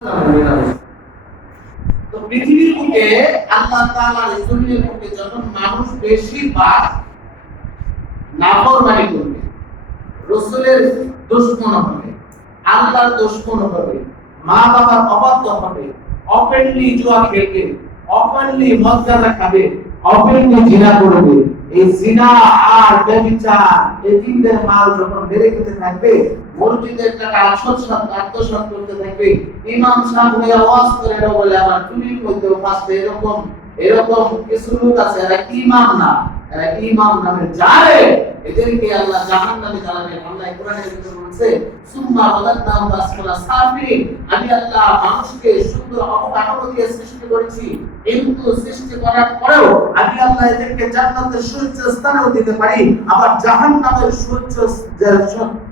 তো পৃথিবীর বুকে আল্লাহ তাআলার জমিনের বুকে যখন মানুষ বেশিরভাগ নাফরমানি করবে, রাসূলের দুশমন হবে, আল্লাহর দুশমন হবে, মা বাবার অবাধ্য হবে, ওপেনলি জুয়া খেলবে, ওপেনলি মদ গাঁজা খাবে, ওপেনলি জিনা করবে, এই জিনা আর ব্যভিচার এতিমদের মাল যখন বেড়ে খেতে থাকবে, মসজিদের টাকা আত্মসাৎ করতে থাকবে, ইমাম সাহেব হয়ে আওয়াজ করে বলে আমার টুলির মধ্যে ফাঁসতে এরকম কিছু লোক আছে, এরা ইমাম না, এরা ইমাম নামে জানে, এদেরকে আল্লাহ জাহান্নামে জ্বালাবেন। আল্লাহ কোরআনে বলছে সুম্মা ওয়াদানাহু আসফালা সাফিলিন, আমি আল্লাহ মানুষকে সুন্দর অবকাঠামো দিয়ে সৃষ্টি করেছি, কিন্তু সৃষ্টি করার পরেও আমি আল্লাহ এদেরকে জান্নাতের সুউচ্চ স্থানেও দিতে পারি, আবার জাহান্নামের সুউচ্চ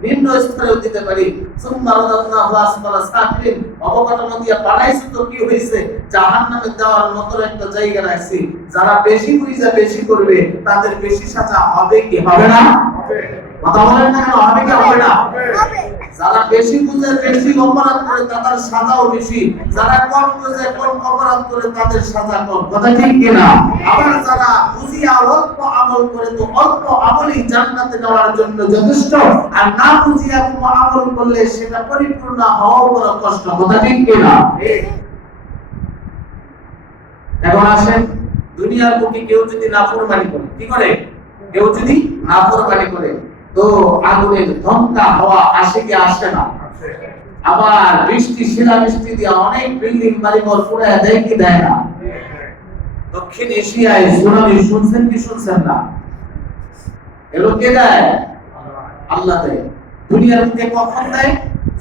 নিম্ন স্তরেও দিতে পারি। সুম্মা ওয়াদানাহু আসফালা সাফিলিন, অবকাঠামো দিয়ে বানাইছি তো কি হইছে, জাহান্নামে দেওয়ার মতো একটা জায়গা রাখছি। যারা বেশি বুঝা বেশি করবে তাদের বেশি সাজা হবে কি হবে না? কথা বলেন না কেন, হবে কি হবে না? যারা বেশি বুঝে বেশি অপরাধ করে তাদের সাজাও বেশি, যারা কম বুঝে কম অপরাধ করে তাদের সাজা কম। কথা ঠিক কি না? আবার যারা বুঝিয়া অল্প আমল করে তো অল্প আমলই জান্নাতে যাওয়ার জন্য যথেষ্ট, আর না বুঝিয়া কোনো আমল করলে সেটা পরিপূর্ণ হওয়া বড় কষ্ট। কথা ঠিক কি না? এখন আসেন, দুনিয়ার বুকে কেউ যদি নাফরমানি করে, কি করে? কেউ যদি নাফরমানি করে তো আগুনের ধমকা হওয়া আসে কি আসে না? আবার বৃষ্টি শিলাবৃষ্টি দিয়ে অনেক বিল্ডিং বাড়িঘর পুড়ায় দেয় কি দেয় না? দক্ষিণ এশিয়ায় সুনামি শুনছেন কি শুনছেন না? এগুলো কে দেয়? আল্লাহ দেয়। দুনিয়ার বুকে কখন দেয়?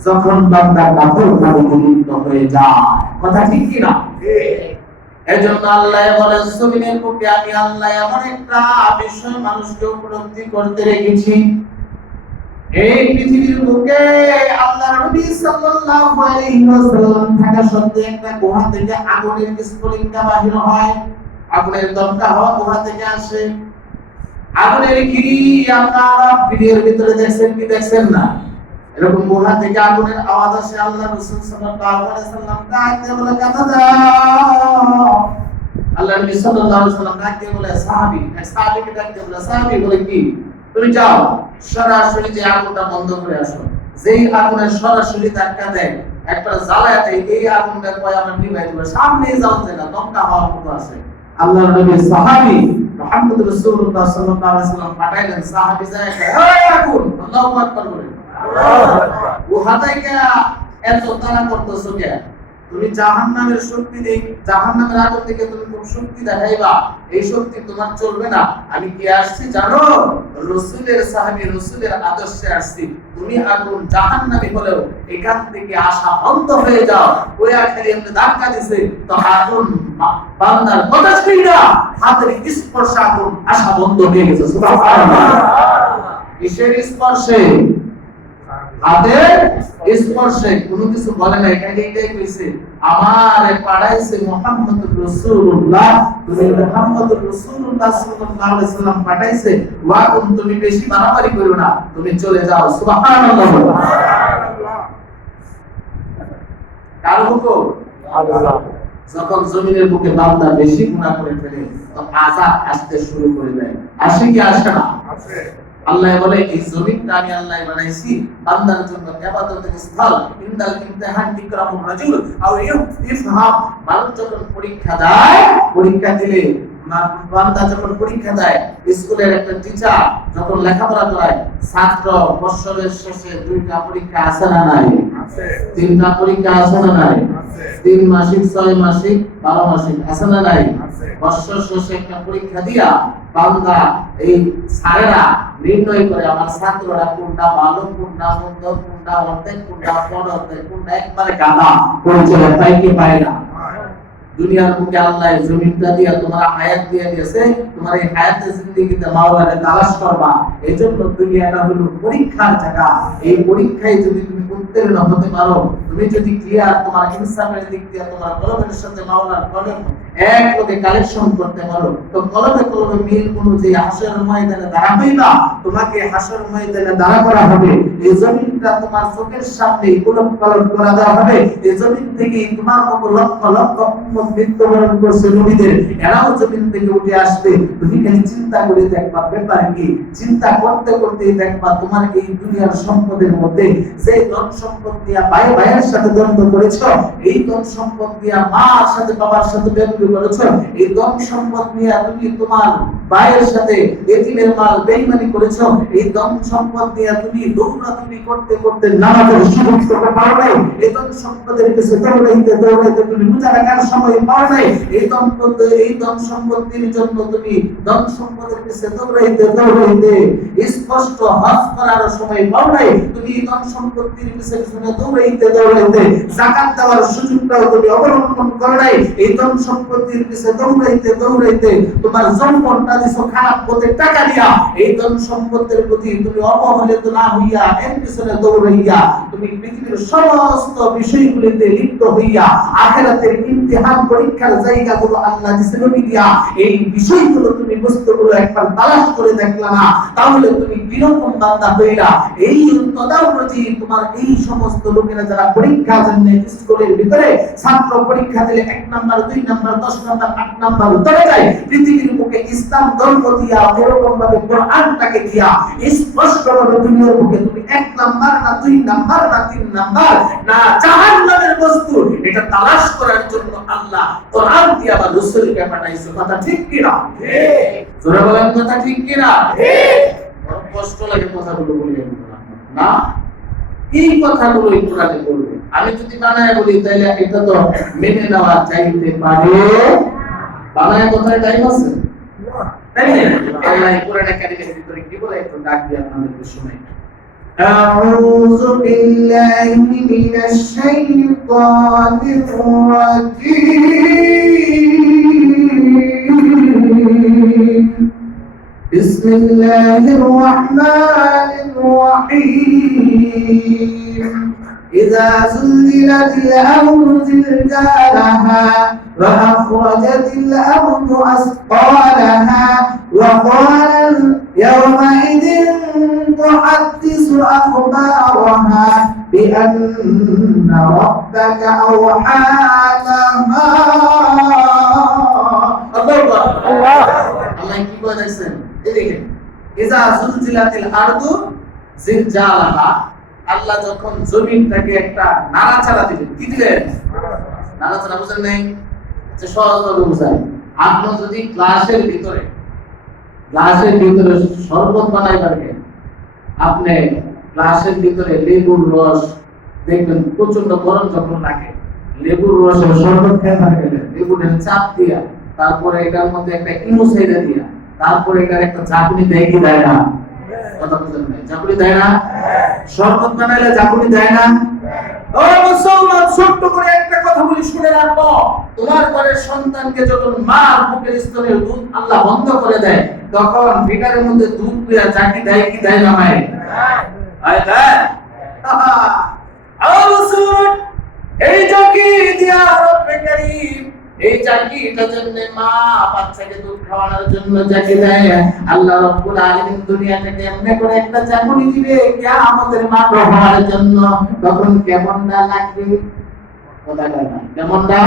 যখন বান্দা নাফরমানিতে লিপ্ত হয়ে যায়। কথা ঠিক কি না? এজন্য আল্লাহ বলেন জমিনের বুকে আমি আল্লাহ এমন একটা বিষয় মানুষকে উপলব্ধি করতে রেখেছি। এই পৃথিবীর বুকে আল্লাহর নবী সাল্লাল্লাহু আলাইহি ওয়াসাল্লাম থাকা সত্ত্বেও একটা গুহা থেকে আগুনের স্ফুলিঙ্গা বাহির হয়, আগুনের দমকা হওয়া গুহা থেকে আসে। আগুনের গিরি আপনারা ভিডিওর ভিতরে দেখছেন কি দেখছেন না? এরকম গুহা থেকে আগুনের আওয়াজ আসে। আল্লাহ রাসূল সাল্লাল্লাহু আলাইহি ওয়াসাল্লাম ডাকতে বলে কথা দাও। আল্লাহ নবী সাল্লাল্লাহু আলাইহি ওয়াসাল্লাম ডাকতে বলে সাহাবীকে ডাকতে বলে সাহাবী বলে কি, তুমি যাও সরাসরি যে আগুনটা বন্ধ করে আসো। যেই আগুনের সরাসরি ধাক্কা দেয় একবার জ্বালায় দেয়, এই আগুনটা কয় আমার নিভাই দিবে, সামনেই জ্বলতে না, দমকা হওয়ার মতো আছে। আল্লাহর নবী সাহাবী মুহাম্মদ রাসূলুল্লাহ সাল্লাল্লাহু আলাইহি ওয়াসাল্লাম পাঠাইলেন, সাহাবী যায় এই আগুন, আল্লাহু আকবার বলে এত তারা করতেছো কে? তুমি জাহান্নামের শক্তি দেখ, জাহান্নামের আগুন থেকে তুমি খুব শক্তি দেখাইবা, এই শক্তি তোমার চলবে না। আমি কি আসছি জানো? রাসূলের সাহাবী, রাসূলের আদর্শে আসছি। তুমি আগুন জাহান্নামী হলেও এখান থেকে আশা বন্ধ হয়ে যাও। ওই আখেরি এমনি ধাক্কা দিছে তো আগুন বান্দার কথা ছিড়া হাতের স্পর্শে আগুন আশা বন্ধ হয়ে গেছে। সুবহানাল্লাহ। কিসের স্পর্শে? হাতের স্পর্শে। কোনো কিছু বলে না, এখানে এটাই কইছে আমারে পাঠাইছে মুহাম্মদুর রাসূলুল্লাহ, তুমি মুহাম্মদুর রাসূলুল্লাহ সাল্লাল্লাহু আলাইহি ওয়াসাল্লাম পাঠাইছে, ওয়া তুমি বেশি বাড়াবাড়ি করো না, তুমি চলে যাও। সুবহানাল্লাহ। সুবহানাল্লাহ। কার হুকুম? আল্লাহ। যখন জমিনের বুকে বান্দা বেশি গুনাহ করে ফেলে তখন আযাব আসতে শুরু করে দেয়। আসে কি আসে না? আসে। আল্লাহ বলে এই জমিনটা আমি আল্লাহ বানাইছি বান্দার জন্য ইবাদতের স্থল। ইনদাল ইমতিহান ইকরামুর রাজুল আও ইফহাম, মানুষ যখন পরীক্ষা দেয়, পরীক্ষা দিলে বান্দা যখন পরীক্ষা দেয়, স্কুলের একটা টিচার যখন লেখাপড়া করায়, ছাত্র বছরের শেষে 2টা পরীক্ষা আছে না নাই? আছে। 3টা পরীক্ষা আছে না নাই? আছে। 3 মাসিক, 6 মাসিক, 12 মাসিক আছে না নাই? আছে। বছর শেষে একটা পরীক্ষা দিয়া বান্দা এই স্যারেরা নির্ণয় করে আমার ছাত্ররা কোনটা ভালো, কোনটা মন্দ, কোনটা অর্ধেক, কোনটা পরঅর্ধেক, কোনটা একবারে গাধা পরিচয় পায় কি পায় না। দুনিয়ার বুকে আল্লাহ জমিনটা দিয়া তোমার হায়াত দিয়ে দিয়েছে, তোমার এই হায়াতের জিন্দেগিতে মাওলারে তালাশ করবা। এইজন্য দুনিয়াটা হলো পরীক্ষার জায়গা। এই পরীক্ষায় যদি তুমি উত্তীর্ণ হতে পারো, তুমি যদি ক্লিয়ার, তোমার ইনসাফের দিক দিয়ে তোমার কলমের সাথে মাওলার কলম এক লোকে কালেকশন করতে পারো, তো কলবে কলবে মিল অনুযায়ী হাসরের ময়দানে দাঁড়া হইবা, তোমাকে হাসর ময়দানে দাঁড়া করা হবে। এই জমিনটা তোমার চোখের সামনে উলট পালট করা দেওয়া হবে। এই জমিন থেকে তোমার মতো লক্ষ লক্ষ উম্মত মৃত্যুবরণ করছে নবীদের, এরাও জমিন থেকে উঠে আসবে। তুমি খালি চিন্তা করে দেখবা ব্যাপার কি, চিন্তা করতে করতে দেখবা তোমার এই দুনিয়ার সম্পদের মধ্যে যে ধন সম্পদ দিয়া ভাই ভাইয়ের সাথে দ্বন্দ্ব করেছ, এই ধন সম্পদ দিয়া মার সাথে বাবার সাথে বেইমানি করেছ, এই ধন সম্পদ নিয়ে তুমি তোমার ভাইয়ের সাথে এতিমের মাল বেইমানি করেছ, এই ধন সম্পদ নিয়ে তুমি দৌড়াদৌড়ি করতে করতে নামাজের সুযোগ করতে পারো নাই, এই ধন সম্পদের পিছনে দৌড়াইতে দৌড়াইতে তুমি রোজা রাখার সময় পাও নাই, এই ধন সম্পত্তির জন্য তুমি ধন সম্পদের পিছনে দৌড়াইতে দৌড়াইতে স্পষ্ট হজ করার সময় পাও নাই, তুমি ধন সম্পত্তির পিছনে দৌড়াইতে দৌড়াইতে যাকাত দেওয়ার সুযোগটাও তুমি অবলম্বন করো নাই, এই ধন সম্পত্তির পিছনে দৌড়াইতে দৌড়াইতে তোমার যৌবনটা দিছো খারাপ পথে টাকা দিয়া, এই ধন সম্পত্তির প্রতি তুমি অবহেলিত না হইয়া এর পিছনে দৌড়াইয়া তুমি পৃথিবীর সমস্ত বিষয়গুলিতে লিপ্ত হইয়া আখিরাতের ইমতিহান পরীক্ষার জায়গাগুলো আল্লাহ দিয়েছেন নবী দিয়া, এই বিষয়গুলো তুমি বস্তুগুলো একবার তালাশ করে দেখলা না, তাহলে তুমি কিরকম বান্দা হইলা। এই তদানুযায়ী তোমার এই সমস্ত লোকেরা যারা পরীক্ষার জন্য স্কুলের ভিতরে ছাত্র পরীক্ষা দিলে 1 নাম্বার 2 নাম্বার 10 নাম্বার 8 নাম্বার উত্তরে যায়, পৃথিবীর বুকে ইসলাম ধর্ম দিয়া এরকম ভাবে কোরআনটাকে দিয়া স্পষ্টভাবে দুনিয়ার বুকে তুমি 1 নাম্বার না 2 নাম্বার না 3 নাম্বার না জাহান্নামের বস্তু এটা তালাশ করার জন্য আল্লাহ কোরআন দিয়া বা রাসূলকে পাঠাইছে। কথা ঠিক কি না? ঠিক। জোরে বলেন কথা ঠিক কি না? ঠিক। বড় কষ্ট লাগে কথাগুলো বলি না, এই কথাগুলো কোরআনে বলবে। আমি যদি বানায় বলি তাহলে এটা তো মেনে নেওয়া চাইতে পারে, বানায় কথায় টাইম আছে তাই না? আল্লাহ কোরআনে কারিমের ভিতরে কি বলে একটু ডাক দিয়ে আপনাদের শোনাই। أعوذ بالله من الشيطان الرجيم بسم الله الرحمن الرحيم إذا زلزلت الأرض زلزالها وأخرجت الأرض أثقالها وقال يومئذ تحدث أخبارها بأن ربك أوحى لها الله কি বলে দেখছেন এই দেখেন ইজা সুলজিলাতিল আরদু জিলজালাহা, আল্লাহ যখন জমিনটাকে একটা নাড়াচাড়া দিবেন, কি দিলেন? নাড়াচাড়া বুঝেন নাই? যে সহজভাবে বুঝায়, আপনি যদি গ্লাসের ভিতরে শরবত বানাই পারবেন, আপনি গ্লাসের ভিতরে লেবুর রস দেখবেন প্রচন্ড গরম যখন লাগে, লেবুর রসের শরবত খেয়ে পারবেন, লেবুর চাপ দিয়া, তারপরে এটার মধ্যে একটা ইমোসাইডা দিয়া, তারপরে এটার একটা ঝাঁকুনি দেয় কি দেয় না? কথা বুঝেন নাই? ঝাঁকুনি দেয় না? শরবত বানাইলে ঝাঁকুনি দেয় না? ও মুসলমান, ছোট্ট করে একটা কথা বলি শুনে রাখো, তোমার ঘরের সন্তানকে যখন মার বুকের স্তনের দুধ আল্লাহ বন্ধ করে দেয়, তখন ভিটারের মধ্যে দুধ দিয়া ঝাঁকি দেয় কি দেয় না? মায়ের আয় দেয়। ও মুসলমান, এই ঝাঁকি দিয়া রব্বে কারীম, এই জাকিটার জন্য মা বাচ্চাকে দুধ খাওয়ানোর জন্য জাকি দেয়। আল্লাহ রাব্বুল আলামিন দুনিয়া থেকে এমনি করে একটা চাকুরি দিবে কিয়ামতের মাঠ হওয়ার জন্য, তখন কেমনটা লাগবে? কথা কয় না, কেমনটা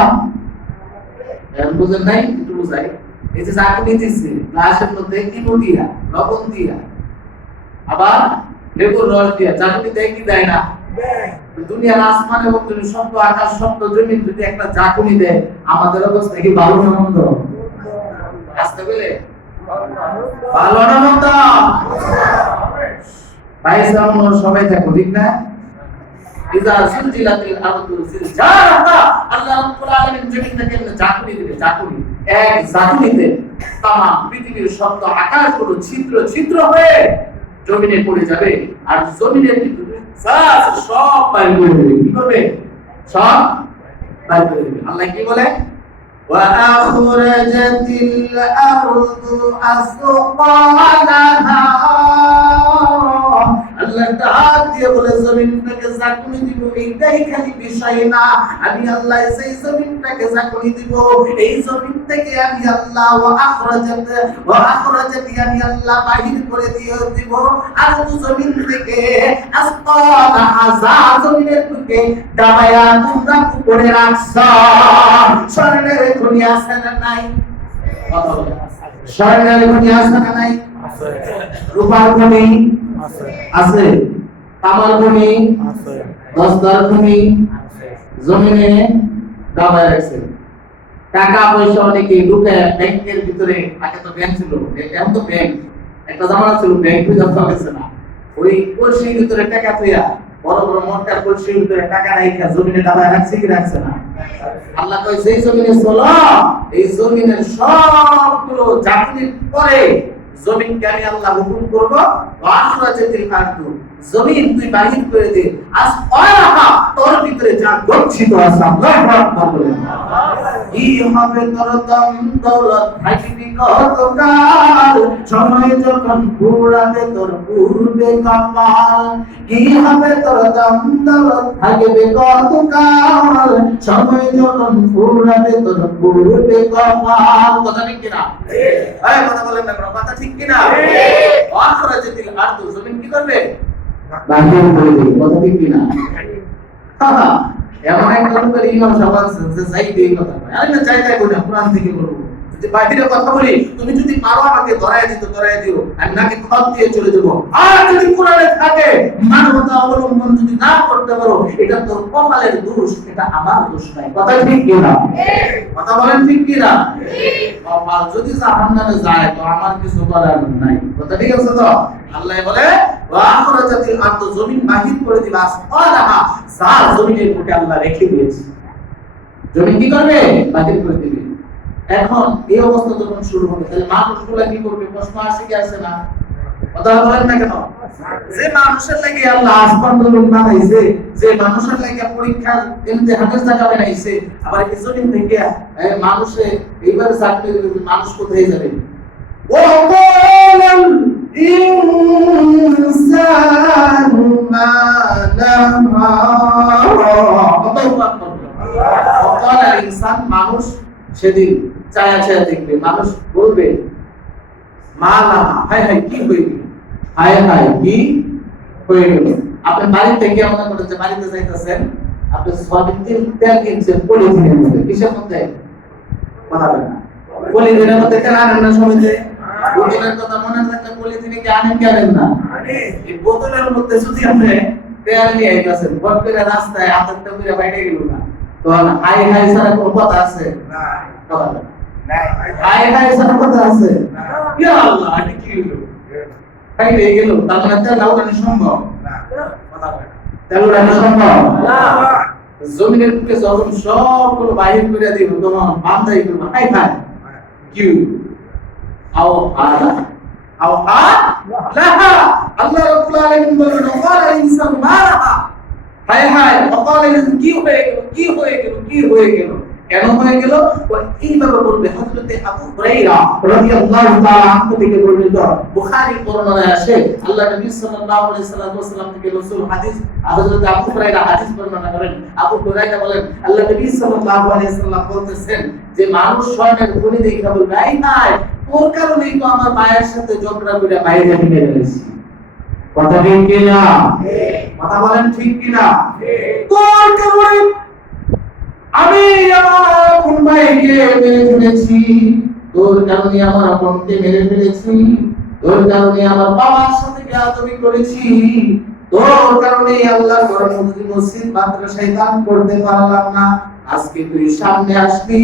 বুঝেন নাই? একটু বুঝাই। এই যে চাকুরি দিচ্ছে গ্লাসের মধ্যে ইনো দিয়া, লবণ দিয়া, আবার লেবুর রস দিয়া, চাকুরি দেয় কি দেয় না? দুনিয়ার আসমান এবং শব্দ, আকাশ শব্দ, জমিন যদি একটা ঝাঁকুনি দেয়, আমাদের অবস্থা কি ভালো না মন্দ? আসতে বলে ভালো না মন্দ? ভাই সামনে সবাই থাকো, ঠিক না? ইজা সুলজিলাতিল আরদু জিলজালাহা, আল্লাহ রাব্বুল আলামিন জমিনটাকে ঝাঁকুনি দিবে, ঝাঁকুনি, এক ঝাঁকুনিতে তামাম পৃথিবীর শব্দ আকাশগুলো ছিদ্র ছিদ্র হয়ে জমিনে পড়ে যাবে, আর জমিনের ভিতরে সব বাইর করে দেবে। কি করবে? সব বাইর করে দেবে। আল্লাহ কি বলে? ওয়া আখরাজাতিল আরদু আসকালাহা, আল্লাহ ডাক দিয়ে বলে জমিনটাকে ঝাঁকুনি দিব, এইটাই খালি বিষয় না, আমি আল্লাহ সেই জমিনটাকে ঝাঁকুনি দিব, এই জমিন থেকে আমি আল্লাহ আখরাজাতি আমি আল্লাহ বাহির করে দিয়ে দিব, আর জমিন থেকে আসমানা হাজার জমিনের বুকে দাবায়া তোমরা করে রাখছো। স্বর্ণের খনি আছে না নাই? স্বর্ণের খনি আছে না নাই? রূপার খনি আছে, তামার খনি আছে, দস্তার খনি জমিনে দাবায় রাখছে। টাকা পয়সা অনেকে ঢুকে ব্যাংকের ভিতরে, আগে তো ব্যাংক ছিল, এখন তো ব্যাংক, একটা জামানা ছিল ব্যাংক হয়েছে না, ওই কলসির ভিতরে টাকা তুইয়া বড় বড় মোটা কলসির ভিতরে টাকা রাখা জমিনে দাবায় রাখছে কি রাখছে না? আল্লাহ কয় যেই জমিনে চলো, এই জমিনের সবগুলো জাতির পরে জমিনকে আমি আল্লাহ হুকুম করব, ওয়াখরাজাতিল আরদু, জমিন তুই বাহির করে দে, আজ অরাহা তোর ভিতরে যা গচ্ছিত আছে, আল্লাহু আকবার বলেন। কি হবে তোর দম দৌলত থাকবি কতকাল, সময় যখন পুরাবে তোর পূর্বে কপাল, কি হবে তোর দম দৌলত থাকবে কতকাল, সময় যখন পুরাবে তোর পূর্বে কপাল। কথা ঠিক কিনা? এই কথা বলেন না, কথা ঠিক কিনা? ওয়াখরাজাতিল আরদু, জমিন কি করবে? বাহির করে দেবে। কথা ঠিক কিনা? এমন একটা লোকের ইমাম সাহেব আছেন যে চাইতে এই কথা বলে, আরে না চাইতে বলি না, কোরআন থেকে বলবো, যদি বাহিরে কথা বলি তুমি যদি পারো আমাকে ধরায় দিও, আমি নাকি খত দিয়ে চলে যাবো। আর যদি কোরআনে থাকে মানবতা অবলম্বন যদি না করতে পারো, এটা তোর কপালের দোষ, এটা আমার দোষ নাই। কথা ঠিক কিনা? কথা বলেন ঠিক কিনা? কপাল যদি জাহান্নামে যায় তো আমার কিছু করার নাই। কথা ঠিক আছে তো? আল্লাহ বলে ওয়াখরাজাতিল আরদু, জমিন বাহির করে দিবা, আসফালাহা, যার জমিনের বুকে আল্লাহ রেখে দিয়েছে, জমিন কি করবে? বাহির করে দিবে। এখন এই অবস্থা যখন শুরু হবে, তাহলে মানুষগুলা কি করবে? প্রশ্ন আসে কি আসে না? কথা বলেন না কেন? যে মানুষের লাগি আল্লাহ আসমান জমিন বানাইছে, যে মানুষের লাগি পরীক্ষার ইমতিহানের জায়গা বানাইছে, আবার এই জমিন থেকে মানুষে এইভাবে চাকরি দিবে, মানুষ কোথায় যাবে? ও বলেন ইনসান মা লাহা, ইনসান মানুষ সেদিন ছায়া ছায়া দেখবে, মানুষ বলবে মা লাহা, হায় হায় কি হয়ে গেল, হায় হায় কি হয়ে গেল। আপনি বাড়ি থেকে মনে করেন যে বাড়িতে যাইতেছেন, আপনি সয়াবিন তেল কিনছেন পলিথিনের মধ্যে, কিসের মধ্যে? বানাবেন না, পলিথিনের মধ্যে তেল আনেন না সমিতে। বোতলের কথা মনে রাখলে পলিথিনে কি আনেন কি আনেন না? এই বোতলের মধ্যে যদি আপনি তেল নিয়ে আইতেছেন, ভর করে রাস্তায় হাতটা করে বাইরে গেল না, তো হাই হাই সারা কোনো কথা আছে না? হাই হাই সারা কথা আছে? ইয়া আল্লাহ, এটা কি হলো? বাইরে গেল, তার মানে তেল উড়ানো সম্ভব না? কথা বলেন, তেল উড়ানো সম্ভব না। জমিনের বুকে যখন সবগুলো বাহির করে দিব, তখন বান্দাই করবে হাই হাই কি লাহা। আল্লাহ রাব্বুল আলামিন বলেন ওয়াকাল ইনসান মা লাহা, হায় হায়, ওয়াকাল কি হয়ে গেল, কি হয়ে গেল, কি হয়ে গেল, কেন হয়ে গেল? এইভাবে বলবে। হযরতে আবু হুরায়রা রাদিয়াল্লাহু তাআলা আনহু থেকে বর্ণিত, বুখারী বর্ণনায় আসে, আল্লাহ নবী সাল্লাল্লাহু আলাইহি ওয়াসাল্লাম থেকে রাসূল হাদিস, হযরতে আবু হুরায়রা হাদিস বর্ণনা করেন। আবু হুরায়রা বলেন আল্লাহ নবী সাল্লাল্লাহু আলাইহি ওয়াসাল্লাম বলতেছেন যে মানুষ স্বর্ণের খনি দেখে বলবে এই নাই, তোর কারণেই তো আমার মায়ের সাথে ঝগড়া করে বাইরে নিয়ে গেছি। কথা ঠিক কিনা? কথা বলেন ঠিক কিনা? তোর কারণে আমি আমার আপন ভাইকে মেরে ফেলেছি, তোর কারণে আমার আপনকে মেরে ফেলেছি, তোর কারণে আমার বাবার সাথে বেয়াদবি করেছি, তোর কারণে আল্লাহর ঘরের মধ্যে মসজিদ মাদ্রাসায় দান করতে পারলাম না। আজকে তুই সামনে আসলি,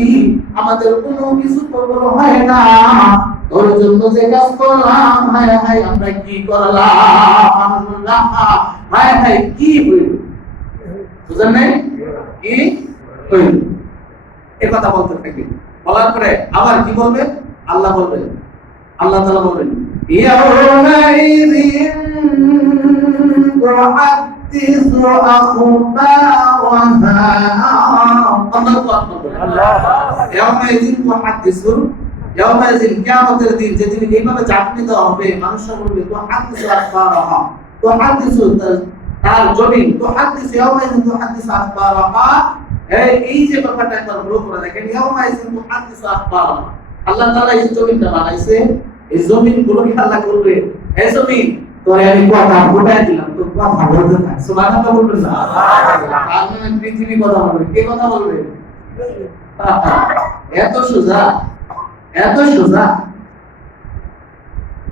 আমাদের কোনো কিছু করবো হয় না, তোর জন্য যে কাজ করলাম, হায় হায় আমরা কি করলাম, হায় হায় কি হইল, বুঝলেন নাই? কি হইল? এই কথা বলতে থাকি, বলার পরে আবার কি বলবে? আল্লাহ বলবেন, আল্লাহ তাআলা বলবেন ইয়াউমাইযিন তুহাদ্দিসু আখবারাহা, আল্লাহু আকবার, ইয়াউমাইযিন তুহাদ্দিসু, ইয়াউমাইযিন কিয়ামতের দিন, যেদিন এইভাবে চাকরি দেওয়া হবে, মানুষরা বলবে তুহাদ্দিসু আখবারাহা, তুহাদ্দিসু তার জমিন তুহাদ্দিসু ইয়াওমাইযিন তুহাদ্দিসু আখবারাহা এই যে ব্যাপারটা একবার ভালো করে দেখেন ইয়াওমাইযিন তুহাদ্দিসু আখবারাহা আল্লাহ তাআলা এই জমিনটা বানাইছে এই জমিন গুলোকে আল্লাহ করবে এই জমিন তোরে আমি কথা বলে দিলাম তো কথা বলতে থাক সুবহানাল্লাহ বলবেন না সুবহানাল্লাহ পৃথিবী কথা বলবে কে কথা বলবে এত সোজা এত সোজা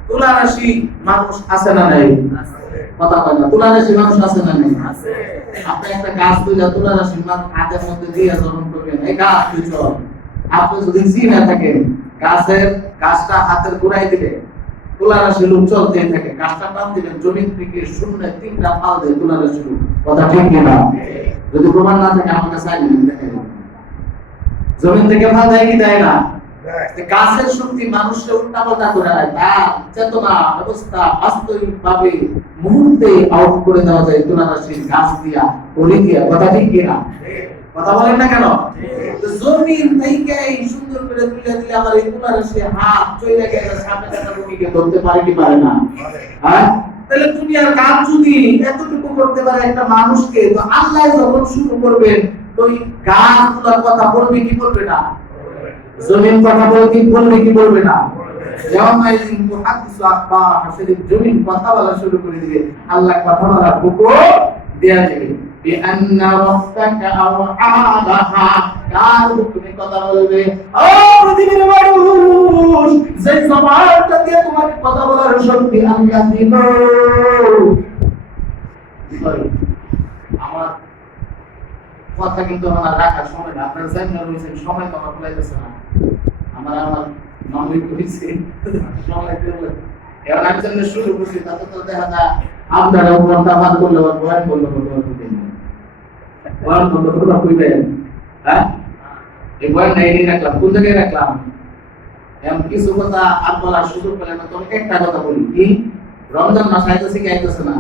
তুলা রাশি মানুষ আছে না নাই কথা বলে না তুলা রাশি মানুষ আছে না নাই আপনি একটা গাছ তুলা রাশি মানুষ হাতের মধ্যে দিয়ে জন্ম করবেন এই গাছ চল আপনি যদি চিনে থাকেন গাছটা হাতের গোড়ায় দিলে তুলা রাশি লোক চলতে থাকে গাছটা টান দিলেন জমিন থেকে শূন্য 3টা ফাল দেয় তুলা রাশি লোক কথা ঠিক কিনা যদি প্রমাণ না থাকে আমাকে চাইলেন দেখেন জমিন থেকে ফাল দেয় কি দেয় না গাছের শক্তি মানুষকে উল্টাপাল্টা করে দেয় তার চেতনা ব্যবস্থা বাস্তবিক ভাবে মুহূর্তে আউট করে দেওয়া যায় তুলা রাশির গাছ দিয়া ওলি দিয়া কথা ঠিক কিনা কথা বলেন না কেন জমিন থেকে সুন্দর করে তুলে দিলে আমার এই তুলা রাশি হাত চলে গেলে সামনে একটা রোগীকে ধরতে পারে কি পারে না হ্যাঁ তাহলে দুনিয়ার কাজ যদি এতটুকু করতে পারে একটা মানুষকে তো আল্লাহ যখন শুরু করবেন তো এই গাছগুলোর কথা বলবে কি বলবে না জমিন কথা বলবে কি বলবে না ইয়াওমাইযিন তুহাদ্দিসু আখবারাহা সেদিন জমিন কথা বলা শুরু করে দিবে আল্লাহ কথা বলার হুকুম দেয়া দিবে বিআন্না রাব্বাকা আওআলাহা কার হুকুমে কথা বলবে ও পৃথিবীর মানুষ যে জবানটা দিয়ে তোমাকে কথা বলার শক্তি আল্লাহ দিব আমার কথা কিন্তু আমার রাখার সময় না আপনার জানেন রয়েছেন সময় তো আমার বলাইতেছে না আমার মামুই কইছে সময় দেব এবার আমি যখন শুরু করছি তখন তো দেখা যায় আপনারা উপরটা বাদ করলে বয়ান করলে বয়ান করলে কইবেন হ্যাঁ এই বয়ান নাই রাখলাম কোন জায়গায় রাখলাম এমন কিছু কথা আর বলার সুযোগ পেলে না তবে একটা কথা বলি কি রমজান মাস আইতেছে কি আইতেছে না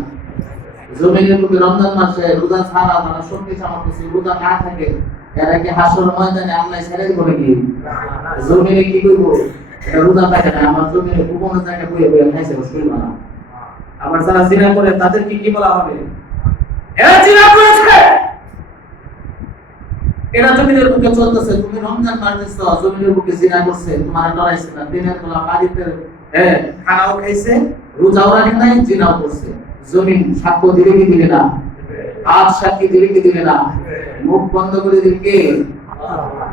জমিনের মধ্যে রমজান মাসে রোজা ছাড়া যারা শক্তি সামর্থ্য রোজা না থাকে এরা কি হাসর ময়দানে আল্লাহ ছেড়ে দিব নাকি জমিনে কি করবো এটা রোজা থাকে না আমার জমিনে গোপন জায়গায় বইয়ে বইয়ে খাইছে শুনবা না আবার যারা জিনা করে তাদের কি বলা হবে এরা জিনা করেছে এরা জমিনের বুকে চলতেছে তুমি রমজান মাস দিচ্ছ জমিনের বুকে জিনা করছে তোমার ডরাইছে না দিনের বেলা বাড়িতে খানাও খাইছে রোজাও রাখে নাই জিনাও করছে জমিন সাক্ষ্য দিলে কি দিলে না হাত সাক্ষী দিলে কি দিলে না মুখ বন্ধ করে দিলে কে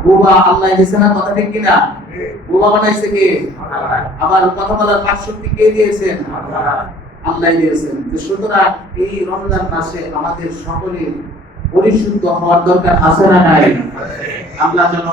বোবা আল্লাহ দিয়েছে না কথা ঠিক কিনা বোবা বানাইছে কে আবার কথা বলার পাক শক্তি কে দিয়েছেন আল্লাহ দিয়েছেন সুতরাং এই রমজান মাসে আমাদের সকলের পরিশুদ্ধ হওয়ার দরকার আছে না নাই আল্লাহ যেন